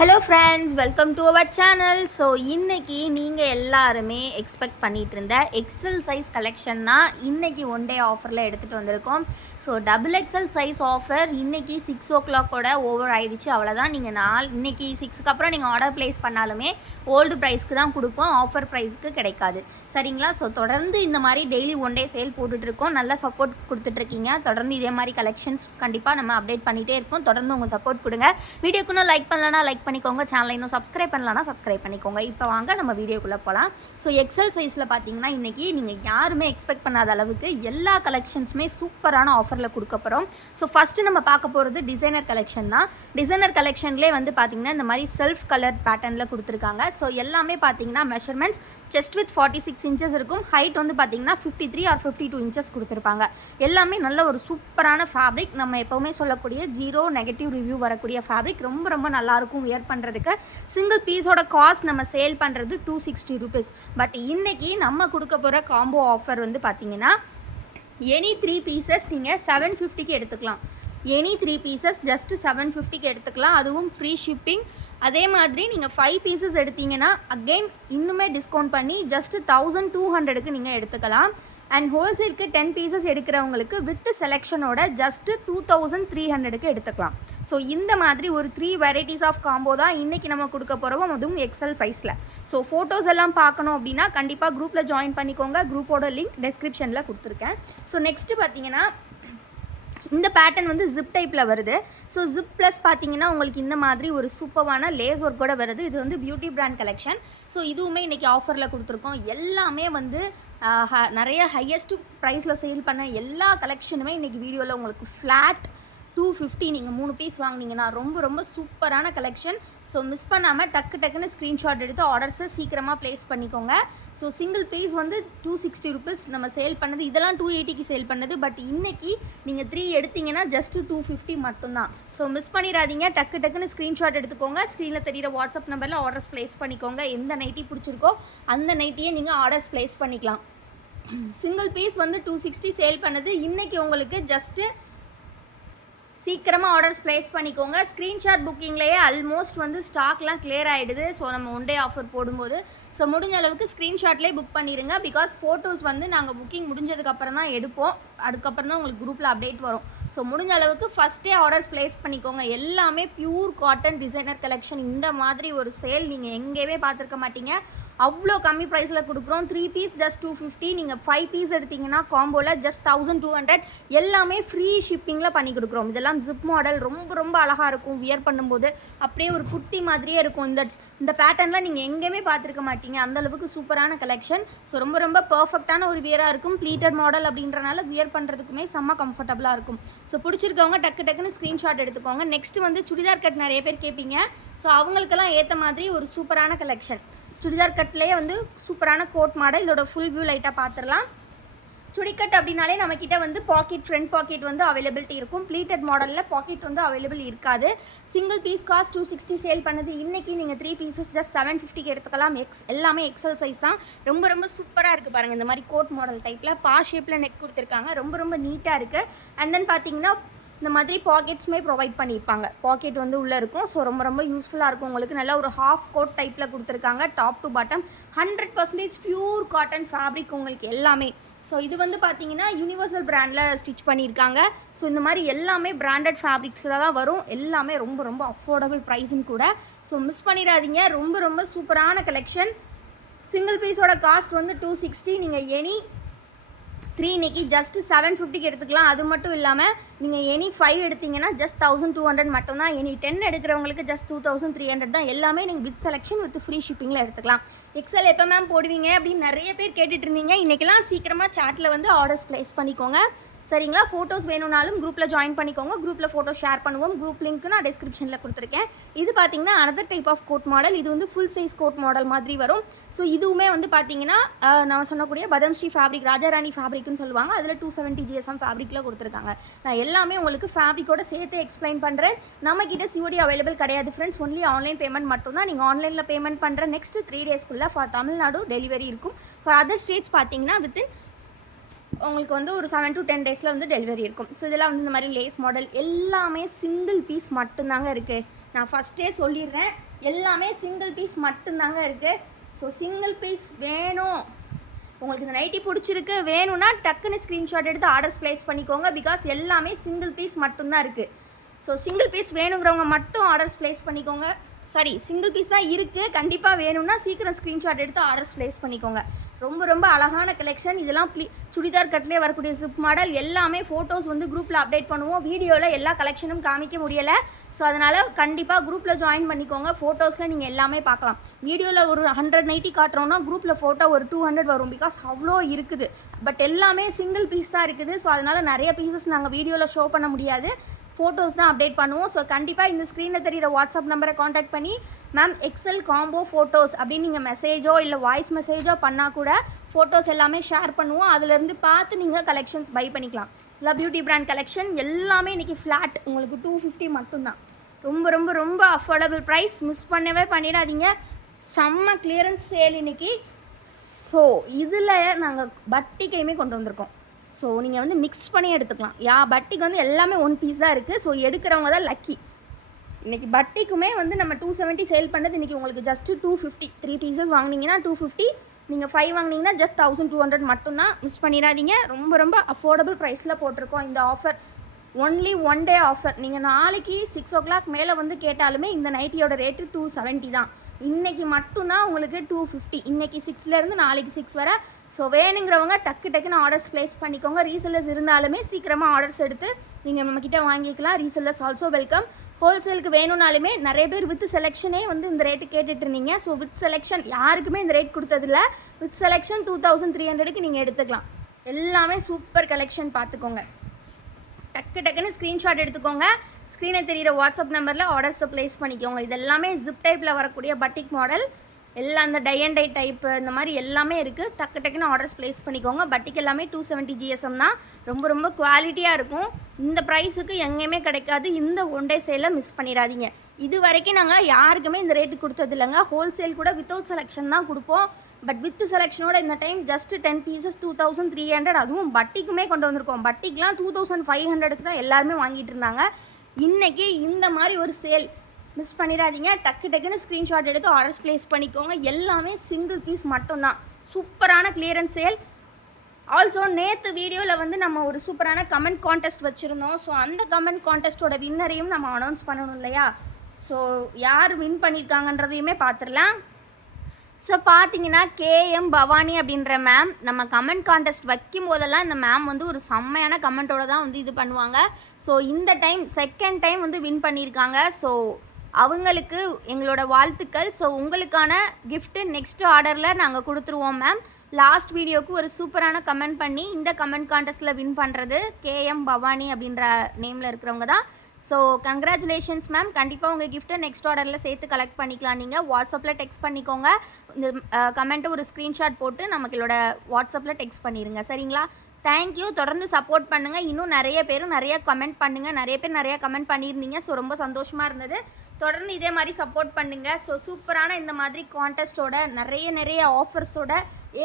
Hello friends, welcome to our channel. So இன்றைக்கி நீங்கள் எல்லாருமே எக்ஸ்பெக்ட் பண்ணிகிட்டு இருந்த எக்ஸல் சைஸ் கலெக்ஷன் தான் இன்றைக்கி ஒன் டே ஆஃபரில் எடுத்துகிட்டு வந்திருக்கோம். So double XL size offer இன்றைக்கி 6 o'clock ஓவர் ஆகிடுச்சு. அவ்வளோதான். நீங்கள் இன்றைக்கி 6க்கு அப்புறம் நீங்கள் ஆர்டர் ப்ளேஸ் பண்ணாலுமே ஓல்டு ப்ரைஸ்க்கு தான் கொடுப்போம், ஆஃபர் ப்ரைஸ்க்கு கிடைக்காது. சரிங்களா? ஸோ தொடர்ந்து இந்த மாதிரி டெய்லி ஒன் டே சேல் போட்டுட்ருக்கோம். நல்லா சப்போர்ட் கொடுத்துட்ருக்கீங்க. தொடர்ந்து இதே மாதிரி கலெக்ஷன்ஸ் கண்டிப்பாக நம்ம அப்டேட் பண்ணிகிட்டே இருப்போம். தொடர்ந்து உங்கள் சப்போர்ட் கொடுங்க. வீடியோக்கு இன்னும் லைக் பண்ணலன்னா லைக் பண்ணிக்கோங்க. சேனலை இன்னும் சப்ஸ்கிரைப் பண்ணலன்னா சப்ஸ்கிரைப் பண்ணிக்கோங்க. இப்போ வாங்க நம்ம வீடியோக்குள்ளே போகலாம். ஸோ எக்ஸல் சைஸில் பார்த்தீங்கன்னா இன்றைக்கி நீங்கள் யாருமே எக்ஸ்பெக்ட் பண்ணாத அளவுக்கு எல்லா கலெக்ஷன்ஸுமே சூப்பரான ஆஃபரில் கொடுக்க போகிறோம். ஸோ ஃபஸ்ட்டு நம்ம பார்க்க போகிறது டிசைனர் கலெக்ஷன் தான். டிசைனர் கலெக்ஷன்லேயே வந்து பார்த்திங்கன்னா இந்த மாதிரி செல்ஃப் கலர் பேட்டர்னில் கொடுத்துருக்காங்க. ஸோ எல்லாமே பார்த்தீங்கன்னா மெஷர்மெண்ட்ஸ் செஸ்ட் வித் 46 inches இருக்கும். ஹைட் வந்து பார்த்திங்கன்னா 53 or 52 inches கொடுத்துருப்பாங்க. எல்லாமே நல்ல ஒரு சூப்பரான ஃபேப்ரிக். நம்ம எப்போவுமே சொல்லக்கூடிய 0 நெகட்டிவ் ரிவ்யூ வரக்கூடிய ஃபேப்ரிக். ரொம்ப ரொம்ப நல்லாயிருக்கும் வியர் பண்ணுறதுக்கு. சிங்கிள் பீஸோட காஸ்ட் நம்ம சேல் பண்ணுறது 260 rupees. பட் இன்றைக்கி நம்ம கொடுக்க போகிற காம்போ ஆஃபர் வந்து பார்த்திங்கன்னா எனி 3 pieces நீங்கள் 750க்கு எடுத்துக்கலாம். எனி 3 pieces ஜஸ்ட்டு 750க்கு எடுத்துக்கலாம். அதுவும் ஃப்ரீ ஷிப்பிங். அதே மாதிரி நீங்கள் 5 pieces எடுத்தீங்கன்னா அகெயின் இன்னுமே டிஸ்கவுண்ட் பண்ணி ஜஸ்ட்டு 1200க்கு நீங்கள் எடுத்துக்கலாம். அண்ட் ஹோல்சேலுக்கு 10 pieces எடுக்கிறவங்களுக்கு வித் செலெக்ஷனோட ஜஸ்ட்டு 2300க்கு எடுத்துக்கலாம். ஸோ இந்த மாதிரி ஒரு 3 வெரைட்டிஸ் ஆஃப் காம்போ தான் இன்றைக்கி நம்ம கொடுக்க போகிறோம், அதுவும் எக்ஸல் சைஸில். ஸோ ஃபோட்டோஸ் எல்லாம் பார்க்கணும் அப்படின்னா கண்டிப்பாக குரூப்பில் ஜாயின் பண்ணிக்கோங்க. குரூப்போட லிங்க் டெஸ்கிரிப்ஷனில் கொடுத்துருக்கேன். ஸோ நெக்ஸ்ட்டு பார்த்தீங்கன்னா இந்த பேட்டர்ன் வந்து ஜிப் டைப்பில் வருது. ஸோ ஜிப் ப்ளஸ் பார்த்தீங்கன்னா உங்களுக்கு இந்த மாதிரி ஒரு சூப்பரான லேஸ் ஒர்க் கூட வருது. இது வந்து பியூட்டி பிராண்ட் கலெக்ஷன். ஸோ இதுவுமே இன்றைக்கி ஆஃபரில் கொடுத்துருக்கோம். எல்லாமே வந்து நிறைய ஹையஸ்ட் ப்ரைஸில் சேல் பண்ண எல்லா கலெக்ஷனுமே இன்றைக்கி வீடியோவில் உங்களுக்கு ஃப்ளாட் 250 நீங்கள் 3 பீஸ் வாங்கினீங்கன்னா ரொம்ப ரொம்ப சூப்பரான கலெக்ஷன். ஸோ மிஸ் பண்ணாமல் டக்குன்னு ஸ்க்ரீன்ஷாட் எடுத்து ஆர்டர்ஸை சீக்கிரமாக ப்ளேஸ் பண்ணிக்கோங்க. ஸோ சிங்கிள் பீஸ் வந்து 260 rupees நம்ம சேல் பண்ணது. இதெல்லாம் 280க்கு சேல் பண்ணது. பட் இன்றைக்கி நீங்கள் 3 எடுத்தீங்கன்னா ஜஸ்ட்டு 250 மட்டும்தான். ஸோ மிஸ் பண்ணிடாதீங்க. டக்குன்னு ஸ்க்ரீன்ஷாட் எடுத்துக்கோங்க. ஸ்க்ரீனில் தெரியிற வாட்ஸ்அப் நம்பரில் ஆர்டர்ஸ் ப்ளேஸ் பண்ணிக்கோங்க. எந்த நைட்டி பிடிச்சிருக்கோ அந்த நைட்டியே நீங்கள் ஆர்டர்ஸ் ப்ளேஸ் பண்ணிக்கலாம். சிங்கிள் பீஸ் வந்து 260 சேல் பண்ணது. இன்றைக்கி உங்களுக்கு ஜஸ்ட்டு சீக்கிரமாக ஆர்டர்ஸ் ப்ளேஸ் பண்ணிக்கோங்க. ஸ்க்ரீன்ஷாட் புக்கிங்லேயே ஆல்மோஸ்ட் வந்து ஸ்டாக்லாம் கிளியர் ஆகிடுது. ஸோ நம்ம ஒன் டே ஆஃபர் போடும்போது ஸோ முடிஞ்ச அளவுக்கு ஸ்க்ரீன்ஷாட்லேயே புக் பண்ணிடுங்க. பிகாஸ் ஃபோட்டோஸ் வந்து நாங்கள் புக்கிங் முடிஞ்சதுக்கப்புறம் தான் எடுப்போம். அதுக்கப்புறம் தான் உங்களுக்கு குரூப்பில் அப்டேட் வரும். ஸோ முடிஞ்ச அளவுக்கு ஃபஸ்ட்டே ஆர்டர்ஸ் ப்ளேஸ் பண்ணிக்கோங்க. எல்லாமே பியூர் காட்டன் டிசைனர் கலெக்ஷன். இந்த மாதிரி ஒரு சேல் நீங்கள் எங்கேயுமே பார்த்துருக்க மாட்டீங்க. அவ்வளோ கம்மி ப்ரைஸில் கொடுக்குறோம். 3 பீஸ் ஜஸ்ட் 250. நீங்கள் 5 பீஸ் எடுத்திங்கன்னா காம்போவில் ஜஸ்ட் 1200. எல்லாமே ஃப்ரீ ஷிப்பிங்கில் பண்ணி கொடுக்குறோம். இதெல்லாம் ஜிப் மாடல். ரொம்ப ரொம்ப அழகாக இருக்கும். வியர் பண்ணும்போது அப்படியே ஒரு குர்த்தி மாதிரியே இருக்கும். இந்த பேட்டர்னில் நீங்கள் எங்கேயுமே பார்த்துருக்க மாட்டீங்க. அந்தளவுக்கு சூப்பரான கலெக்ஷன். ஸோ ரொம்ப ரொம்ப பர்ஃபெக்டான ஒரு வியராக இருக்கும். ப்ளீட்டட் மாடல் அப்படின்றனால வியர் பண்ணுறதுக்குமே செம்ம கம்ஃபர்டபுளாக இருக்கும். ஸோ பிடிச்சிருக்கவங்க டக்குன்னு ஸ்க்ரீன்ஷாட் எடுத்துக்கோங்க. நெக்ஸ்ட்டு வந்து சுடிதார் கட் நிறைய பேர் கேட்பீங்க. ஸோ அவங்களுக்கெல்லாம் ஏற்ற மாதிரி ஒரு சூப்பரான கலெக்ஷன். சுடிதார் கட்லேயே வந்து சூப்பரான கோட் மாடல். இதோட ஃபுல் வியூ லைட்டாக பார்த்துடலாம். சுடிக்கட் அப்படின்னாலே நம்மக்கிட்ட வந்து பாக்கெட், ஃப்ரண்ட் பாக்கெட் வந்து அவைலபிலிட்டி இருக்கும். ப்ளீட்டட் மாடலில் பாக்கெட் வந்து அவைலபிள் இருக்காது. சிங்கிள் பீஸ் காஸ்ட் 260 சேல் பண்ணது. இன்றைக்கி நீங்கள் 3 pieces ஜஸ்ட் 750க்கு எடுத்துக்கலாம். எல்லாமே எக்ஸல் சைஸ் தான். ரொம்ப ரொம்ப சூப்பராக இருக்குது பாருங்கள். இந்த மாதிரி கோட் மாடல் டைப்பில் ஷேப்பில் நெக் கொடுத்துருக்காங்க. ரொம்ப ரொம்ப நீட்டாக இருக்குது. அண்ட் தென் பார்த்தீங்கன்னா இந்த மாதிரி பாக்கெட்ஸுமே ப்ரொவைட் பண்ணியிருப்பாங்க. பாக்கெட் வந்து உள்ளே இருக்கும். ஸோ ரொம்ப ரொம்ப யூஸ்ஃபுல்லாக இருக்கும் உங்களுக்கு. நல்லா ஒரு ஹாஃப் கோட் டைப்பில் கொடுத்துருக்காங்க. Top to bottom 100% pure cotton fabric உங்களுக்கு எல்லாமே. ஸோ இது வந்து பார்த்தீங்கன்னா யூனிவர்சல் பிராண்டில் ஸ்டிச் பண்ணியிருக்காங்க. ஸோ இந்த மாதிரி எல்லாமே பிராண்டட் ஃபேப்ரிக்ஸில் தான் வரும். எல்லாமே ரொம்ப ரொம்ப அஃபோர்டபுள் ப்ரைஸும் கூட. ஸோ மிஸ் பண்ணிடாதீங்க. ரொம்ப ரொம்ப சூப்பரான கலெக்ஷன். சிங்கிள் பீஸோட காஸ்ட் வந்து 260. நீங்கள் எனி 3 இன்றைக்கி ஜஸ்ட்டு 750க்கு எடுத்துக்கலாம். அது மட்டும் இல்லாமல் நீங்கள் எனி 5 எடுத்திங்கன்னா ஜஸ்ட் 1200 மட்டும்தான். எனி 10 எடுக்கிறவங்களுக்கு ஜஸ்ட் 2300 தான். எல்லாமே நீங்கள் வித் செலெக்ஷன் வித் ஃப்ரீ ஷிப்பிங்கில் எடுத்துக்கலாம். எக்ஸல் எப்போ மேம் போடுவீங்க அப்படின்னு நிறைய பேர் கேட்டுட்டு இருந்தீங்க. இன்றைக்கெல்லாம் சீக்கிரமாக சாட்டில் வந்து ஆர்டர்ஸ் ப்ளேஸ் பண்ணிக்கோங்க. சரிங்களா? ஃபோட்டோஸ் வேணும்னாலும் குரூப்பில் ஜாயின் பண்ணிக்கோங்க. குரூப்பில் ஃபோட்டோ ஷேர் பண்ணுவோம். குரூப் லிங்க்கு நான் டிஸ்கிரிப்ஷனில் கொடுத்துருக்கேன். இது பார்த்தீங்கன்னா another type of coat model. இது வந்து ஃபுல் சைஸ் கோட் மாடல் மாதிரி வரும். ஸோ இதுவுமே வந்து பார்த்தீங்கன்னா நான் சொன்னக்கூடிய பதம்ஸ்ரீ ஃபேப்ரிக், ராஜாராணி ஃபேப்ரிக்னு சொல்லுவாங்க. அதில் 270 GSM ஃபேப்ரிக்கில் கொடுத்துருக்காங்க. நான் எல்லாமே உங்களுக்கு ஃபேப்ரிக்கோட சேர்த்து எக்ஸ்பிளைன் பண்ணுறேன். நம்மக்கிட்ட COD அவைலபிள் கிடையாது ஃப்ரெண்ட்ஸ். ஒன்லி ஆன்லைன் பேமெண்ட் மட்டும்தான். நீங்கள் ஆன்லைனில் பேமெண்ட் பண்ணுற நெக்ஸ்ட் 3 daysக்குள்ளே ஃபார் தமிழ்நாடு டெலிவரி இருக்கும். ஃபார் அதர் ஸ்டேட்ஸ் பார்த்தீங்கன்னா வித்தின் உங்களுக்கு வந்து ஒரு 7 to 10 days வந்து டெலிவரி இருக்கும். ஸோ இதெல்லாம் வந்து இந்த மாதிரி லேஸ் மாடல் எல்லாமே சிங்கிள் பீஸ் மட்டும்தாங்க இருக்குது. நான் ஃபஸ்ட்டே சொல்லிடுறேன், எல்லாமே சிங்கிள் பீஸ் மட்டும்தாங்க இருக்குது. ஸோ சிங்கிள் பீஸ் வேணும், உங்களுக்கு இந்த நைட்டி பிடிச்சிருக்கு வேணும்னா டக்குன்னு ஸ்க்ரீன்ஷாட் எடுத்து ஆர்டர்ஸ் ப்ளேஸ் பண்ணிக்கோங்க. பிகாஸ் எல்லாமே சிங்கிள் பீஸ் மட்டும்தான் இருக்குது. ஸோ சிங்கிள் பீஸ் வேணுங்கிறவங்க மட்டும் ஆர்டர்ஸ் ப்ளேஸ் பண்ணிக்கோங்க. சிங்கிள் பீஸ் தான் இருக்குது. கண்டிப்பாக வேணும்னா சீக்கிரம் ஸ்க்ரீன்ஷாட் எடுத்து ஆர்டர்ஸ் ப்ளேஸ் பண்ணிக்கோங்க. ரொம்ப ரொம்ப அழகான கலெக்ஷன். இதெல்லாம் சுடிதார் கட்லேயே வரக்கூடிய ஜிப் மாடல். எல்லாமே ஃபோட்டோஸ் வந்து குரூப்பில் அப்டேட் பண்ணுவோம். வீடியோவில் எல்லா கலெக்ஷனும் காமிக்க முடியலை. ஸோ அதனால் கண்டிப்பாக குரூப்பில் ஜாயின் பண்ணிக்கோங்க. ஃபோட்டோஸில் நீங்கள் எல்லாமே பார்க்கலாம். வீடியோவில் ஒரு 100 நைட்டி காட்டுறோன்னா குரூப்பில் ஃபோட்டோ ஒரு 200 வரும். பிகாஸ் அவ்வளோ இருக்குது. பட் எல்லாமே சிங்கிள் பீஸ் தான் இருக்குது. ஸோ அதனால் நிறைய பீசஸ் நாங்கள் வீடியோவில் ஷோ பண்ண முடியாது. ஃபோட்டோஸ் தான் அப்டேட் பண்ணுவோம். ஸோ கண்டிப்பாக இந்த ஸ்க்ரீனில் தெரிகிற வாட்ஸ்அப் நம்பரை காண்டாக்ட் பண்ணி மேம் எக்ஸல் காம்போ ஃபோட்டோஸ் அப்படின்னு நீங்கள் மெசேஜோ இல்லை வாய்ஸ் மெசேஜோ பண்ணால் கூட ஃபோட்டோஸ் எல்லாமே ஷேர் பண்ணுவோம். அதிலேருந்து பார்த்து நீங்கள் கலெக்ஷன்ஸ் பை பண்ணிக்கலாம். இல்லை பியூட்டி பிராண்ட் கலெக்ஷன் எல்லாமே இன்றைக்கி ஃப்ளாட் உங்களுக்கு 250 மட்டும்தான். ரொம்ப ரொம்ப ரொம்ப அஃபோர்டபுள் ப்ரைஸ். மிஸ் பண்ணவே பண்ணிடாதீங்க. செம்ம கிளியரன்ஸ் சேல் இன்றைக்கி. ஸோ இதில் நாங்கள் பட்டிக்கையுமே கொண்டு வந்திருக்கோம். ஸோ நீங்கள் வந்து மிக்ஸ் பண்ணி எடுத்துக்கலாம். பட்டிக்கு வந்து எல்லாமே 1 பீஸ் தான் இருக்குது. ஸோ எடுக்கிறவங்க தான் லக்கி. இன்றைக்கி பட்டிக்குமே வந்து நம்ம 270 சேல் பண்ணது இன்றைக்கி உங்களுக்கு ஜஸ்ட்டு 250. 3 பீசஸ் வாங்கினீங்கன்னா 250. நீங்கள் 5 வாங்கினீங்கன்னா ஜஸ்ட் 1200 மட்டும்தான். மிஸ் பண்ணிடாதீங்க. ரொம்ப ரொம்ப அஃபோர்டபுள் ப்ரைஸில் போட்டிருக்கோம் இந்த ஆஃபர். Only 1 day offer. நீங்கள் நாளைக்கு 6 o'clock மேலே வந்து கேட்டாலுமே இந்த நைட்டியோட ரேட்டு 270 தான். இன்றைக்கி மட்டும்தான் உங்களுக்கு 250. இன்றைக்கி 6லேருந்து நாளைக்கு 6 வரை. ஸோ வேணுங்கிறவங்க டக்குன்னு ஆர்டர்ஸ் ப்ளேஸ் பண்ணிக்கோங்க. ரீசெல்லர்ஸ் இருந்தாலுமே சீக்கிரமாக ஆர்டர்ஸ் எடுத்து நீங்கள் நம்மக்கிட்ட வாங்கிக்கலாம். Resellers also welcome. ஹோல்சேலுக்கு வேணும்னாலுமே நிறைய பேர் வித் செலெக்ஷனே வந்து இந்த ரேட்டு கேட்டுட்டு இருந்தீங்க. ஸோ வித் செலெக்ஷன் யாருக்குமே இந்த ரேட் கொடுத்ததில்ல. வித் செலெக்ஷன் 2300க்கு நீங்கள் எடுத்துக்கலாம். எல்லாமே சூப்பர் கலெக்ஷன். பார்த்துக்கோங்க. டக்குன்னு ஸ்க்ரீன்ஷாட் எடுத்துக்கோங்க. ஸ்க்ரீனை தெரிகிற வாட்ஸ்அப் நம்பரில் ஆர்டர்ஸை ப்ளேஸ் பண்ணிக்கோங்க. இது எல்லாமே ஜிப் டைப்பில் வரக்கூடிய பட்டிக் மாடல். எல்லாம் அந்த டை அண்ட் டை டைப்பு இந்த மாதிரி எல்லாமே இருக்குது. டக்குன்னு ஆர்டர்ஸ் ப்ளேஸ் பண்ணிக்கோங்க. பட்டிக்கு எல்லாமே 270 GSM தான். ரொம்ப ரொம்ப குவாலிட்டியாக இருக்கும். இந்த ப்ரைஸுக்கு எங்கேயுமே கிடைக்காது. இந்த 1 டே சேலில் மிஸ் பண்ணிடாதீங்க. இது வரைக்கும் நாங்கள் யாருக்குமே இந்த ரேட்டு கொடுத்தது இல்லைங்க. ஹோல்சேல் கூட வித்தவுட் செலெக்ஷன் தான் கொடுப்போம். பட் வித் செலெக்ஷனோட இந்த டைம் ஜஸ்ட் 10 பீசஸ் 2300. அதுவும் பட்டிக்குமே கொண்டு வந்திருக்கோம். பட்டிக்கெலாம் 2500க்கு தான் எல்லாருமே வாங்கிட்டு இருந்தாங்க. இன்றைக்கி இந்த மாதிரி ஒரு சேல் மிஸ் பண்ணிடாதீங்க. டக்குன்னு ஸ்க்ரீன்ஷாட் எடுத்து ஆர்டர்ஸ் ப்ளேஸ் பண்ணிக்கோங்க. எல்லாமே சிங்கிள் பீஸ் மட்டும்தான். சூப்பரான கிளியரன்ஸ் சேல். ஆல்சோ நேற்று வீடியோவில் வந்து நம்ம ஒரு சூப்பரான கமெண்ட் கான்டெஸ்ட் வச்சுருந்தோம். ஸோ அந்த கமெண்ட் கான்டெஸ்ட்டோட வின்னரையும் நம்ம அனௌன்ஸ் பண்ணணும் இல்லையா? ஸோ யார் வின் பண்ணியிருக்காங்கன்றதையுமே பார்த்துடலாம். ஸோ பார்த்தீங்கன்னா KM பவானி அப்படின்ற மேம் நம்ம கமெண்ட் கான்டெஸ்ட் வைக்கும் போதெல்லாம் இந்த மேம் வந்து ஒரு செம்மையான கமெண்ட்டோட தான் வந்து இது பண்ணுவாங்க. ஸோ இந்த டைம் செகண்ட் டைம் வந்து வின் பண்ணியிருக்காங்க. ஸோ அவங்களுக்கு எங்களோட வாழ்த்துக்கள். ஸோ உங்களுக்கான கிஃப்ட்டு நெக்ஸ்ட் ஆர்டரில் நாங்கள் கொடுத்துருவோம் மேம். லாஸ்ட் வீடியோவுக்கு ஒரு சூப்பரான கமெண்ட் பண்ணி இந்த கமெண்ட் கான்டெஸ்ட்டில் வின் பண்ணுறது KM பவானி அப்படின்ற நேமில் இருக்கிறவங்க தான். So congratulations ma'am. கண்டிப்பாக உங்கள் கிஃப்ட்டை நெக்ஸ்ட் ஆர்டரில் சேர்த்து கலெக்ட் பண்ணிக்கலாம். நீங்கள் வாட்ஸ்அப்பில் டெக்ஸ்ட் பண்ணிக்கோங்க. இந்த கமெண்ட்டை ஒரு ஸ்க்ரீன்ஷாட் போட்டு நமக்களோட வாட்ஸ்அப்பில் டெக்ஸ்ட் பண்ணிடுங்க. சரிங்களா? தேங்க்யூ. தொடர்ந்து சப்போர்ட் பண்ணுங்கள். இன்னும் நிறைய பேரும் நிறைய கமெண்ட் பண்ணுங்கள். நிறைய பேர் நிறையா கமெண்ட் பண்ணியிருந்தீங்க. ஸோ ரொம்ப சந்தோஷமாக இருந்தது. தொடர்ந்து இதே மாதிரி சப்போர்ட் பண்ணுங்கள். ஸோ சூப்பரான இந்த மாதிரி கான்டெஸ்ட்டோட நிறைய ஆஃபர்ஸோட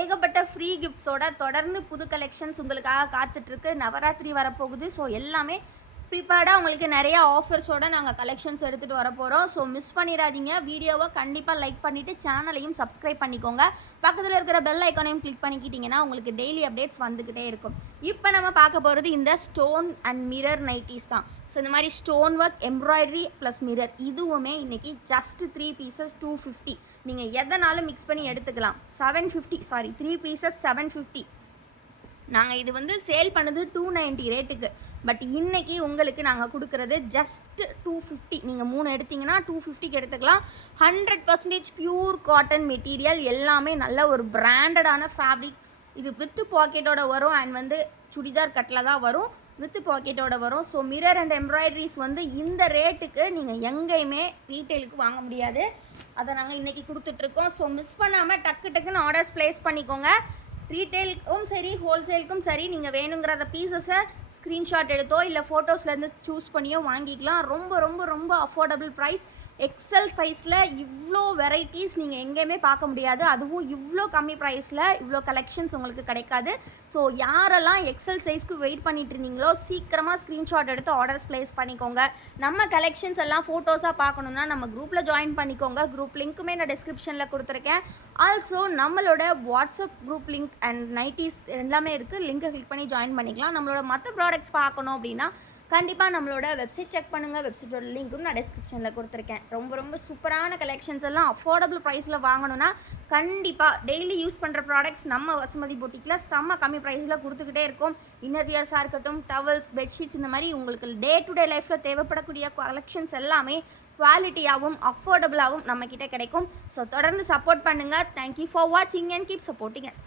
ஏகப்பட்ட ஃப்ரீ கிஃப்ட்ஸோட தொடர்ந்து புது கலெக்ஷன்ஸ் உங்களுக்காக காத்துட்ருக்கு. நவராத்திரி வரப்போகுது. ஸோ எல்லாமே ப்ரிப்பேர்டாக உங்களுக்கு நிறைய ஆஃபர்ஸோடு நாங்கள் கலெக்ஷன்ஸ் எடுத்துகிட்டு வர போகிறோம். ஸோ மிஸ் பண்ணிடாதீங்க. வீடியோவை கண்டிப்பாக லைக் பண்ணிவிட்டு சேனலையும் சப்ஸ்கிரைப் பண்ணிக்கோங்க. பக்கத்தில் இருக்கிற பெல் ஐக்கானையும் கிளிக் பண்ணிக்கிட்டிங்கன்னா உங்களுக்கு டெய்லி அப்டேட்ஸ் வந்துக்கிட்டே இருக்கும். இப்போ நம்ம பார்க்க போகிறது இந்த ஸ்டோன் அண்ட் மிரர் நைட்டிஸ் தான். ஸோ இந்த மாதிரி stone work embroidery plus mirror இதுவுமே இன்றைக்கி ஜஸ்ட் 3 பீசஸ் 250. நீங்கள் எதனாலும் மிக்ஸ் பண்ணி எடுத்துக்கலாம். 750 3 பீசஸ் 750. நாங்கள் இது வந்து சேல் பண்ணது 290 ரேட்டுக்கு. பட் இன்றைக்கி உங்களுக்கு நாங்கள் கொடுக்குறது ஜஸ்ட் 250. நீங்கள் 3 எடுத்திங்கன்னா 250க்கு எடுத்துக்கலாம். 100% பியூர் காட்டன் மெட்டீரியல். எல்லாமே நல்ல ஒரு பிராண்டடான ஃபேப்ரிக். இது வித்து பாக்கெட்டோட வரும். அண்ட் வந்து சுடிதார் கட்டில் தான் வரும். வித்து பாக்கெட்டோட வரும். ஸோ மிரர் அண்ட் எம்ப்ராய்டரிஸ் வந்து இந்த ரேட்டுக்கு நீங்கள் எங்கேயுமே ரீட்டெயிலுக்கு வாங்க முடியாது. அதை நாங்கள் இன்றைக்கி கொடுத்துட்ருக்கோம். ஸோ மிஸ் பண்ணாமல் டக்குன்னு ஆர்டர்ஸ் ப்ளேஸ் பண்ணிக்கோங்க. ரீட்டெயிலுக்கும் சரி ஹோல்சேலுக்கும் சரி நீங்கள் வேணுங்கிறத பீசஸை ஸ்க்ரீன்ஷாட் எடுத்தோ இல்லை ஃபோட்டோஸ்லேருந்து சூஸ் பண்ணியோ வாங்கிக்கலாம். ரொம்ப ரொம்ப ரொம்ப அஃபோர்டபுள் ப்ரைஸ். எக்ஸல் சைஸில் இவ்வளோ வெரைட்டிஸ் நீங்கள் எங்கேயுமே பார்க்க முடியாது. அதுவும் இவ்வளோ கம்மி ப்ரைஸில் இவ்வளோ கலெக்ஷன்ஸ் உங்களுக்கு கிடைக்காது. ஸோ யாரெல்லாம் எக்ஸல் சைஸ்க்கு வெயிட் பண்ணிட்டு இருந்தீங்களோ சீக்கிரமாக ஸ்க்ரீன்ஷாட் எடுத்து ஆர்டர்ஸ் ப்ளேஸ் பண்ணிக்கோங்க. நம்ம கலெக்ஷன்ஸ் எல்லாம் ஃபோட்டோஸாக பார்க்கணுன்னா நம்ம குரூப்பில் ஜாயின் பண்ணிக்கோங்க. குரூப் லிங்க்குமே நான் டிஸ்கிரிப்ஷனில் கொடுத்துருக்கேன். ஆல்சோ நம்மளோட WhatsApp group link and nighties எல்லாமே இருக்குது. லிங்கை கிளிக் பண்ணி ஜாயின் பண்ணிக்கலாம். நம்மளோட மற்ற ப்ராடக்ட்ஸ் பார்க்கணும் அப்படின்னா கண்டிப்பாக நம்மளோட வெப்சைட் செக் பண்ணுங்கள். வெப்சைட்டோட லிங்க்கும் நான் டிஸ்கிரிப்ஷனில் கொடுத்துருக்கேன். ரொம்ப சூப்பரான கலெக்ஷன்ஸ் எல்லாம் அஃபோர்டபுள் ப்ரைஸில் வாங்கணுன்னா கண்டிப்பாக டெய்லி யூஸ் பண்ணுற ப்ராடக்ட்ஸ் நம்ம வசுமதி பொட்டிக்கில் செம்ம கம்மி ப்ரைஸில் கொடுத்துக்கிட்டே இருக்கும். இன்னர் வியர்ஸாக இருக்கட்டும், டவல்ஸ், பெட்ஷீட்ஸ், இந்த மாதிரி உங்களுக்கு டே டு டே லைஃப்பில் தேவைப்படக்கூடிய கலெக்ஷன்ஸ் எல்லாமே குவாலிட்டியாகவும் அஃபோர்டபுளாகவும் நம்மக்கிட்ட கிடைக்கும். ஸோ தொடர்ந்து சப்போர்ட் பண்ணுங்கள். தேங்க்யூ ஃபார் வாட்சிங் அண்ட் கீப் சப்போர்ட்டிங் அஸ்.